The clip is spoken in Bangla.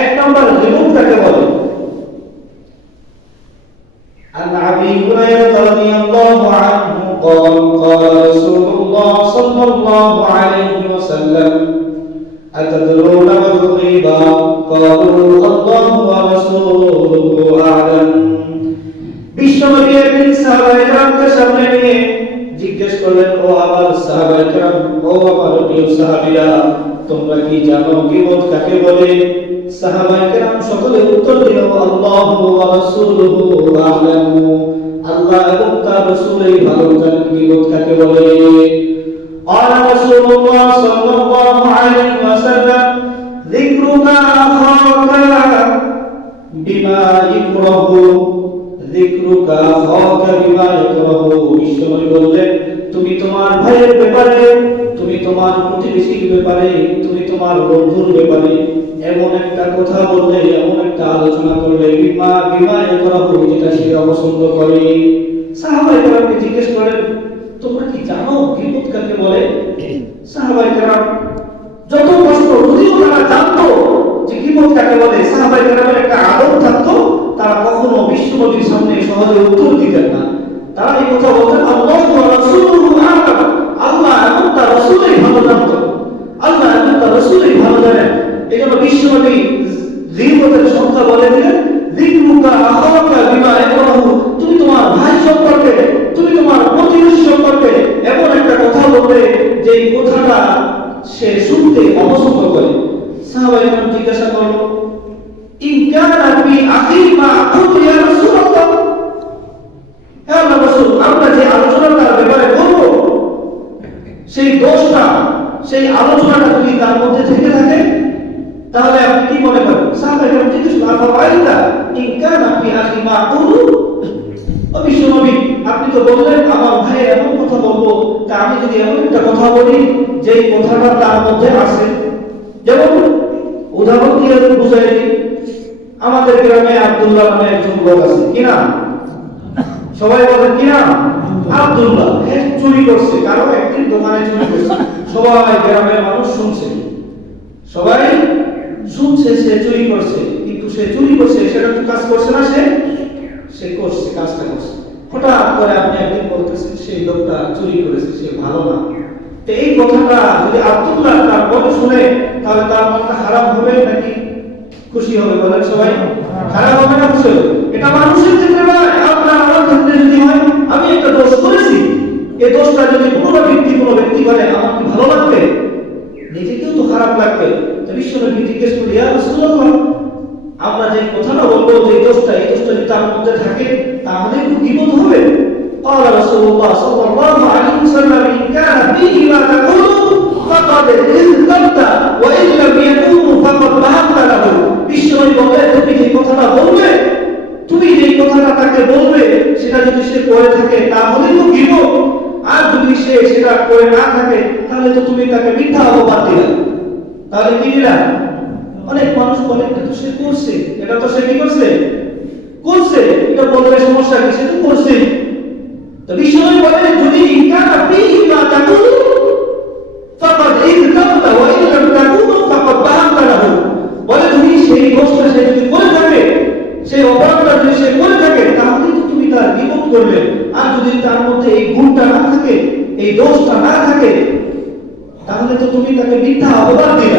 এক নম্বর গীবত কাকে বলে? عن أبي هريرة رضي الله عنه قال قال رسول الله صلى الله عليه وسلم أتدرون ما الغيبة قالوا الله ورسوله أعلم বিশ্বনবী একদিন সাহাবায়ে কেরামকে সামনে নিয়ে জিজ্ঞেস করলেন, ও আমার সাহাবায়ে কেরাম, ও আমার প্রিয় সাহাবীরা, তোমরা কি জানো গীবত কাকে বলে? সাহাবায়ে কেরাম সকলে উত্তর দিল, আল্লাহু ওয়া রাসূলুহু আ'লামু, আল্লাহ এবং তার রাসূলই ভালো জানেন গীবত কাকে বলে। قال رسول الله صلى الله عليه وسلم ذكرك أخاك بما يكره ذكرك أخاك بما يكره বিশ্বনবী বললেন, তুমি তোমার ভাইয়ের ব্যাপারে, তুমি তোমার প্রতিবেশীর ব্যাপারে, তুমি তোমার বন্ধুর ব্যাপারে এমন একটা কথা বললে, এমন একটা আলোচনা করলে, বিমা ইয়াকরাহু, যেটা সে অপছন্দ করে। সাহাবায়ে কেরামকে জিজ্ঞেস করেন, তোমরা কি জানো গীবত কাকে বলে? সাহাবায়ে কেরাম যত কষ্ট, যদিও তারা জানতো যে গীবত কাকে বলে, সাহাবায়ে কেরামের একটা আদব থাকতো, তারা কখনো বিশ্বনবীর সামনে সহজে উত্তর দিতেন না। তারা এই কথা বলতেন, আল্লাহু ওয়া রাসূলুহু আ'লাম, আল্লাহ এবং তার রাসূলই ভালো জানতো, আল্লাহ এবং তার রাসূলই ভালো জানেন। এজন্য বিশ্বনবী গীবতের সংখ্যা বলে দিলেন, যিকরুকা আখাকা বিমা ইয়াকরাহু, তুমি তোমার ভাই সম্পর্কে, তুমি তোমার প্রতিবেশী সম্পর্কে এমন একটা কথা বলবে যে কথাটা সে শুনতে অপছন্দ করে। সাহাবায়ে কেরাম জিজ্ঞাসা করলো, ইন কানা ফি আখি মা আকুতু ইয়া রাসূলুল্লাহ, হে আল্লাহর রাসূল, আমরা যে আলোচনাটার ব্যাপারে বলব, সেই দোষটা, সেই আলোচনাটা যদি তার মধ্যে থেকে থাকে, তাহলে আপনি কি মনে করেন? সাহাবায়ে কেরাম জিজ্ঞেস করলেন, আফারাইতা ইন কানা ফি আখি মা আকুতু, ও বিশ্বনবী, আপনি তো বললেন আমার ভাই এমন কথা বলবো, তা আমি যদি এমন একটা কথা বলি যেই কথাটা তার মধ্যে আছে, যেমন উদাহরণ দিয়ে বুঝাই দিই, আমাদের গ্রামে আব্দুল্লাহ নামে একজন লোক আছে, কি নাম? সবাই বলেন কি নাম? আব্দুল্লাহ। চুরি করছে, কারো একদিন দোকানে চুরি করছে, সবাই গ্রামের মানুষ শুনছে, সবাই শুনছে সে চুরি করছে, কিন্তু সে চুরি করছে সেটা তো কাজ করছে না, সে করছে, কাজটা করছে। হঠাৎ করে আপনি একদিন বলতেছেন সেই লোকটা চুরি করেছে, সে ভালো না। তো এই কথাটা যদি আব্দুল্লাহ তার মনে শুনে, তাহলে তার মনটা খারাপ হবে নাকি খুশি হবে? বলেন সবাই, খারাপ হবে না খুশি হবে? এটা মানুষের ক্ষেত্রে নয়, আপনার আমার ক্ষেত্রে যদি হয়, আমি একটা দোষ করেছি, এই দোষটা যদি কোনো ব্যক্তি করে, আমার কি ভালো লাগবে? নিজেকেও তো খারাপ লাগবে। তো বিশ্বনবী জিজ্ঞেস করলেন, ইয়া রাসূলুল্লাহ, আমরা যে কথাটা বলবো, যে দোষটা, এই দোষটা যদি তার মধ্যে থাকে, তাহলে কি গীবত হবে? قال رسول الله صلى الله عليه وسلم إن كان فيه ما تقول فقد اذكرت وإن لم يكن فقد بهت له। বিশ্বনবী বলেন, তুমি যে কথাটা বলবে, তুমি যে কথাটা তাকে বলবে, সেটা যদি সে করে থাকে তাহলে তো গীবত, আর যদি সে সেটা করে না থাকে তাহলে তো তুমি তাকে মিথ্যা অপবাদ দিলে। তাহলে কি দিলা? অনেক মানুষ বলে এটা তো সে করছে, এটা তো সে কি করছে, এটা বললে সমস্যা কি, সে তো করছে। তো বিশ্বনবী বলেন, যদি ইনকানা ফীহি মা তাকুলু ফাকাদ ইযতামতা ওয়া ইন লাম তাকুনু ফাকাদ বাহামতা লাহু, বলে তুমি সেই দোষটা সে যদি করে থাকে, সেই অপরাধটা যদি সে করে থাকে, তাহলে তো তুমি তার গীবত করবে। আর যদি তার মধ্যে এই গুণটা না থাকে, এই দোষটা না থাকে, তাহলে তো তুমি তাকে মিথ্যা অপবাদ দিলে।